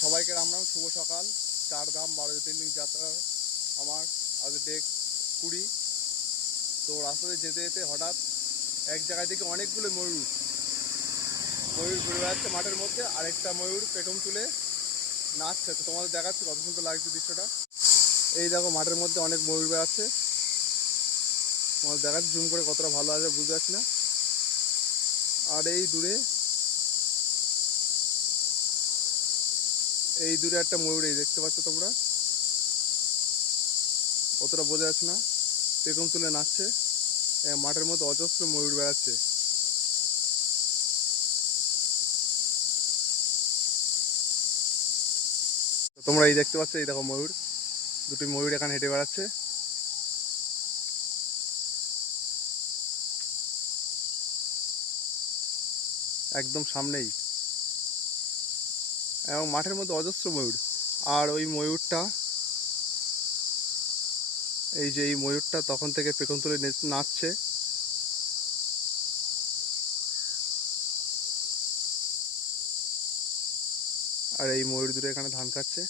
সবাইকে রাম রাম, শুভ সকাল। 4 ধাম 12 জ্যোতির্লিঙ্গ যাত্রা আমার আজ ডেক 20। তো রাস্তাতে যেতে যেতে হঠাৎ এক জায়গায় থেকে অনেকগুলো ময়ূর ঘুরে বেড়াচ্ছে মাঠের মধ্যে। আরেকটা ময়ূর পেটম তুলে নাচছে। তো তোমাদের দেখাচ্ছি কত সুন্দর লাগছে দৃশ্যটা। এই দেখো মাঠের মধ্যে অনেক ময়ূর বেড়াচ্ছে। তোমাদের দেখাচ্ছি জুম করে, কতটা ভালো আছে বুঝতে পারছি না। আর এই দূরে একটা ময়ূর এই দেখতে পাচ্ছ তোমরা, অতটা বোঝা যাচ্ছে না। পেখম তুলে নাচছে। মাঠের মধ্যে অজস্র ময়ূর বেড়াচ্ছে। তোমরা এই দেখতে পাচ্ছ, এই দেখো ময়ূর, দুটি ময়ূর এখানে হেঁটে বেড়াচ্ছে একদম সামনেই, এবং মাঠের মধ্যে অজস্র ময়ূর। আর ওই ময়ূরটা, এই ময়ূরটা তখন থেকে পেখম তুলে নাচছে। আর এই ময়ূর দুটো এখানে ধান খাচ্ছে।